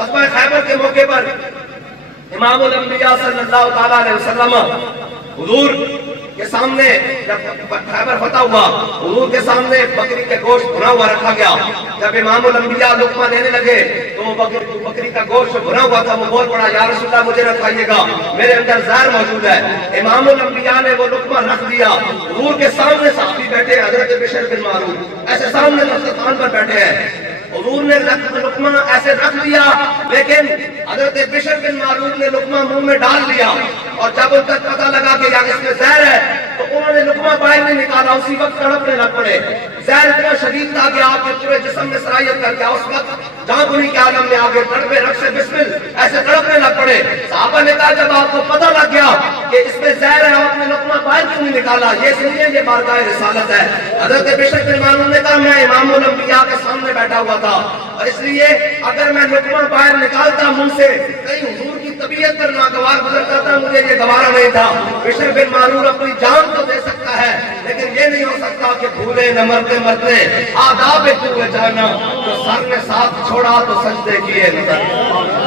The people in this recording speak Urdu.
غزوہ خیبر کے موقع پر امام الانبیاء صلی اللہ تعالیٰ علیہ وسلم حضور کے سامنے جب خیبر فتح ہوا، حضور کے سامنے بکری کے گوشت بھنا ہوا رکھا گیا۔ جب امام الانبیاء لقمہ لینے لگے تو وہ بکری کا گوشت بھنا ہوا تھا، وہ بول پڑا یا رسول اللہ مجھے نہ کھائیے گا، میرے اندر زہر موجود ہے۔ امام الانبیاء نے وہ لقمہ رکھ دیا۔ حضور کے سامنے صحابی بیٹھے ہیں، حضرت بشر بن معروف ایسے سامنے دسترخوان پر بیٹھے ہیں۔ حضور نے لقمہ ایسے رکھ دیا، لیکن حضرت بشر بن معروف نے لقمہ منہ میں ڈال لیا، اور جب ان تک پتہ لگا کہ یہاں اس میں زہر ہے تو انہوں نے لقمہ باہر نہیں نکالا، اسی وقت تڑپنے لگ پڑے۔ زہر اتنا شدید تھا کہ آپ کے پورے جسم میں سرایت کر گیا۔ اس وقت جہاں کنی کے عالم میں آگے تڑپے رقص بسمل ایسے تڑپنے لگ پڑے۔ صحابہ نے کہا جب آپ کو پتہ لگ گیا کہ اس میں زہر ہے، آپ نے لقمہ باہر کیوں نہیں نکالا؟ یہ سنیے، یہ بارگاہ رسالت ہے۔ حضرت بشر بن معروف نے کہا میں امام الانبیاء کے سامنے بیٹھا ہوا تھا، اور اس لیے اگر میں لقمہ باہر نکالتا منہ سے کہیں حضور کی طبیعت پر ناگوار گزرتا تھا، مجھے یہ گوارا نہیں تھا۔ بشر بن معروف اپنی جان تو دے سکتا ہے، لیکن یہ نہیں ہو سکتا کہ بھولے نہ مرتے مرتے آداب تو جانا، جو سر نے ساتھ چھوڑا تو سجدے کیے نظر۔